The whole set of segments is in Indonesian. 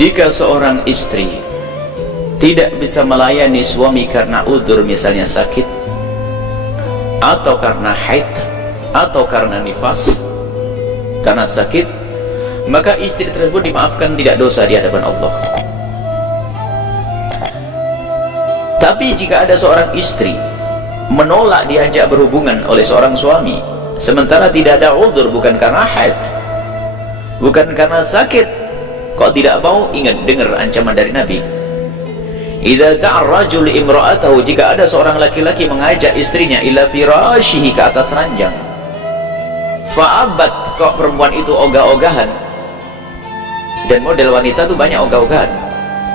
Jika seorang istri tidak bisa melayani suami karena udzur, misalnya sakit, atau karena haid, atau karena nifas, karena sakit, maka istri tersebut dimaafkan, tidak dosa di hadapan Allah. Tapi jika ada seorang istri menolak diajak berhubungan oleh seorang suami, sementara tidak ada udzur, bukan karena haid, bukan karena sakit, kok tidak mau, ingat, dengar ancaman dari Nabi. Idza da'a ar-rajul imra'atahu, jika ada seorang laki-laki mengajak istrinya ila firashihi, ke atas ranjang, fa'abat, kok perempuan itu ogah-ogahan. Dan model wanita tuh banyak ogah-ogahan.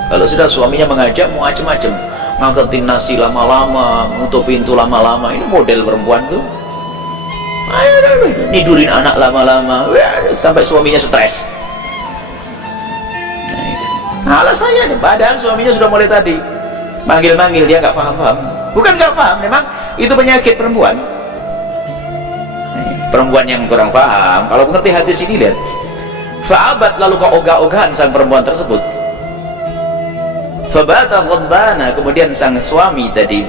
Kalau sudah suaminya mengajak, mau macam-macam, ngangkatin nasi lama-lama, nutup pintu lama-lama, ini model perempuan tuh. Ayo, nidurin anak lama-lama, sampai suaminya stres. Nah itu alasannya, padahal suaminya sudah mulai tadi manggil-manggil, dia nggak paham-paham. Bukan nggak paham, memang itu penyakit perempuan. Perempuan yang kurang paham, kalau mengerti hadis ini, lihat, fa'abat, lalu kok ogah-ogahan sang perempuan tersebut. Fabata ghadbana, kemudian sang suami tadi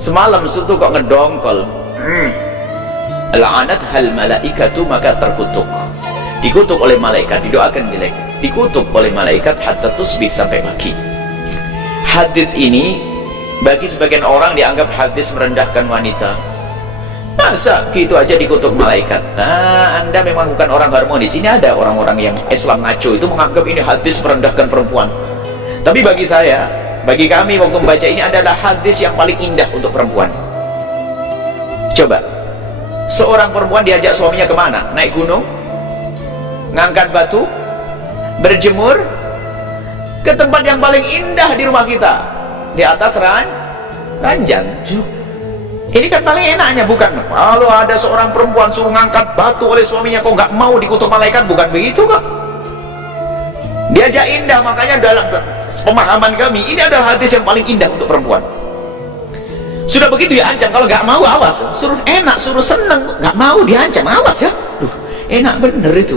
semalam suntuk kok ngedongkol. La'anat hal malaikatu, maka terkutuk, dikutuk oleh malaikat, didoakan jelek, dikutuk oleh malaikat hatta tusbih, sampai pagi. Hadis ini bagi sebagian orang dianggap hadis merendahkan wanita. Masa gitu aja dikutuk malaikat? Nah, Anda memang bukan orang harmonis. Ini ada orang-orang yang Islam ngaco itu menganggap ini hadis merendahkan perempuan. Tapi bagi saya, bagi kami waktu membaca ini adalah hadis yang paling indah untuk perempuan. Coba, seorang perempuan diajak suaminya kemana? Naik gunung, ngangkat batu, berjemur, ke tempat yang paling indah di rumah kita, di atas ranjang. Ini kan paling enaknya, bukan? Kalau ada seorang perempuan suruh ngangkat batu oleh suaminya, kok nggak mau, dikutuk malaikat, bukan begitu kok. Diajak indah, makanya dalam pemahaman kami ini adalah hadis yang paling indah untuk perempuan. Sudah begitu ya ancam, kalau nggak mau awas, suruh enak, suruh seneng, nggak mau diancam, awas ya. Enak bener itu.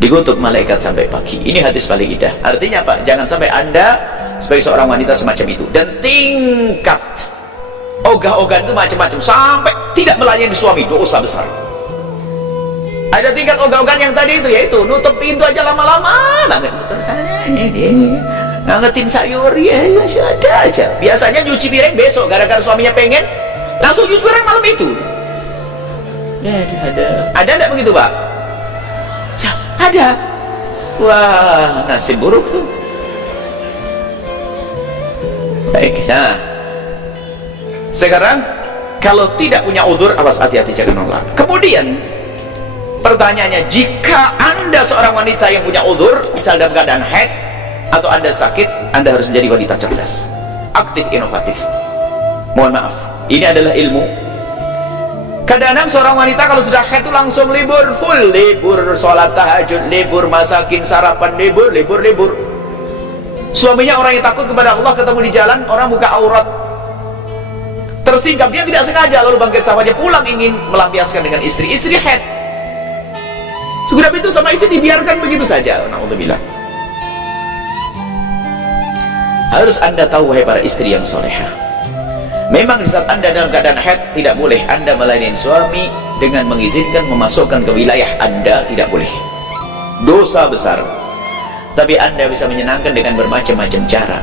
Dikutuk malaikat sampai pagi. Ini hadis paling indah. Artinya apa? Jangan sampai Anda sebagai seorang wanita semacam itu. Dan tingkat ogah-ogahan itu macam-macam, sampai tidak melayani suami, dosa besar. Ada tingkat ogah-ogahan yang tadi itu, yaitu nutup pintu aja lama-lama banget, terus ngangetin sayur, ya ada aja. Biasanya nyuci piring besok, gara-gara suaminya pengen langsung nyuci piring malam itu. Ya, ada enggak begitu, Pak? Ya, ada. Wah, nasib buruk tuh. Baik, nah sekarang kalau tidak punya udzur, awas, hati-hati, jangan nolak. Kemudian pertanyaannya, jika Anda seorang wanita yang punya udzur, misal dalam keadaan haid atau Anda sakit, Anda harus menjadi wanita cerdas, aktif, inovatif. Mohon maaf, ini adalah ilmu. Kadang-kadang seorang wanita kalau sudah haid itu langsung libur, full libur, sholat tahajud libur, masakin sarapan libur. Suaminya orang yang takut kepada Allah, ketemu di jalan orang buka aurat, tersingkap, dia tidak sengaja, lalu bangkit sahabatnya pulang ingin melampiaskan dengan istri haid. Sudah itu sama istri dibiarkan begitu saja. Na'udzubillah. Harus Anda tahu, wahai para istri yang solehah, memang di saat Anda dalam keadaan haid, tidak boleh Anda melayani suami dengan mengizinkan memasukkan ke wilayah Anda, tidak boleh. Dosa besar. Tapi Anda bisa menyenangkan dengan bermacam-macam cara.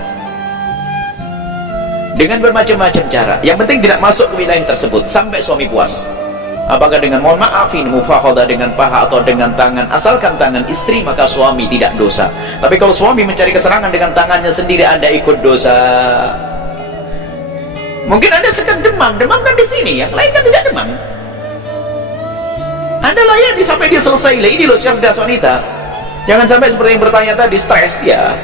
Dengan bermacam-macam cara. Yang penting tidak masuk ke wilayah tersebut sampai suami puas. Apakah dengan, mohon maaf, ini mufakhadah dengan paha atau dengan tangan, asalkan tangan istri, maka suami tidak dosa. Tapi kalau suami mencari kesenangan dengan tangannya sendiri, Anda ikut dosa. Mungkin Anda sedang demam kan di sini, yang lain kan tidak demam. Anda layani sampai dia selesai. Ini loh cerdas wanita. Jangan sampai seperti yang bertanya tadi, stres ya.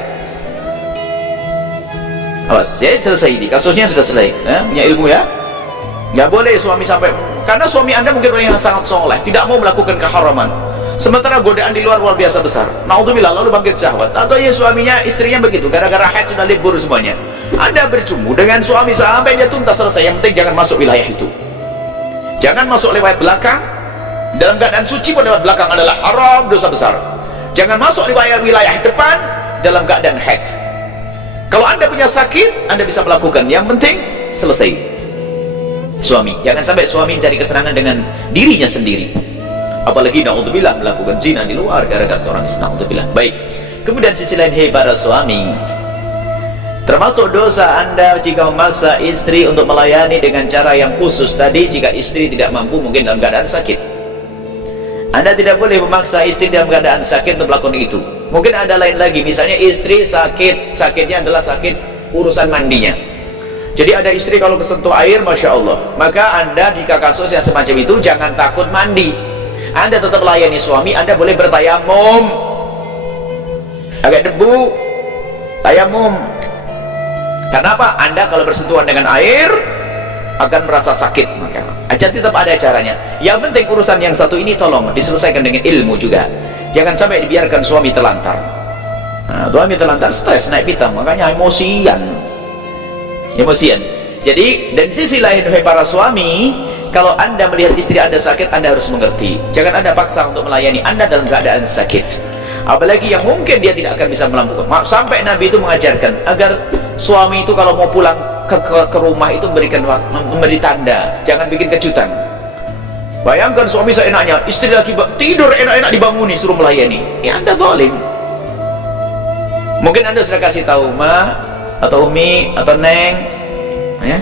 Awas, ya, selesai ini, kasusnya sudah selesai. Punya ilmu ya. Nggak boleh suami sampai, karena suami Anda mungkin orang yang sangat soleh, tidak mau melakukan keharaman, sementara godaan di luar biasa besar. Naudzubillah, lalu bangkit syahwat. Atau ya suaminya, istrinya begitu, gara-gara haid sudah libur semuanya. Anda bercumbu dengan suami sampai dia tuntas selesai. Yang penting jangan masuk wilayah itu. Jangan masuk lewat belakang. Dalam keadaan suci pun lewat belakang adalah haram, dosa besar. Jangan masuk di wilayah depan dalam keadaan haid. Kalau Anda punya sakit, Anda bisa melakukan, yang penting selesai. Suami, jangan sampai suami mencari kesenangan dengan dirinya sendiri, apalagi na'udzubillah melakukan zina di luar gara-gara seorang istri, na'udzubillah. Baik, kemudian sisi lain, hei para suami, termasuk dosa Anda jika memaksa istri untuk melayani dengan cara yang khusus tadi. Jika istri tidak mampu, mungkin dalam keadaan sakit, Anda tidak boleh memaksa istri dalam keadaan sakit untuk melakukan itu. Mungkin ada lain lagi, misalnya istri sakit, sakitnya adalah sakit urusan mandinya. Jadi ada istri kalau kesentuh air, Masya Allah, maka Anda jika kasus yang semacam itu, jangan takut mandi, Anda tetap layani suami. Anda boleh bertayamum, agak debu, tayamum. Karena apa? Anda kalau bersentuhan dengan air akan merasa sakit, maka aja tetap ada caranya. Yang penting urusan yang satu ini tolong diselesaikan dengan ilmu juga. Jangan sampai dibiarkan suami terlantar. Nah, suami terlantar, stres, naik pitam, makanya emosian. Jadi dari sisi lain, hai para suami, kalau Anda melihat istri Anda sakit, Anda harus mengerti. Jangan Anda paksa untuk melayani Anda dalam keadaan sakit, apalagi yang mungkin dia tidak akan bisa melakukan. Sampai Nabi itu mengajarkan agar suami itu kalau mau pulang ke rumah itu memberi tanda, jangan bikin kejutan. Bayangkan suami seenaknya, istri lagi tidur enak-enak dibanguni suruh melayani, ya Anda zalim. Mungkin Anda sudah kasih tahu, Ma atau Umi atau Neng, ya,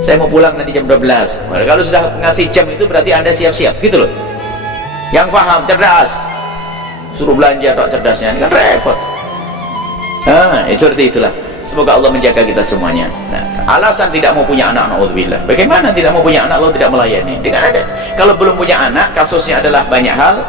saya mau pulang nanti jam 12. Kalau sudah ngasih jam itu berarti Anda siap-siap gitu loh. Yang paham, cerdas, suruh belanja tak cerdasnya, ini kan repot. Seperti itulah. Semoga Allah menjaga kita semuanya. Nah, alasan tidak mau punya anak, na'udzubillah. Bagaimana tidak mau punya anak, lo tidak melayani? Dengan ada, kalau belum punya anak, kasusnya adalah banyak hal.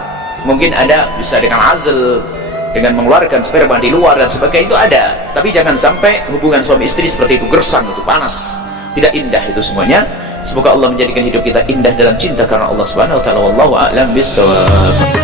Mungkin ada bisa dengan azl, dengan mengeluarkan sperma di luar dan sebagainya, itu ada. Tapi jangan sampai hubungan suami istri seperti itu, gersang, itu panas, tidak indah itu semuanya. Semoga Allah menjadikan hidup kita indah dalam cinta karena Allah Subhanahu wa taala. Wallahu a'lam bishawab.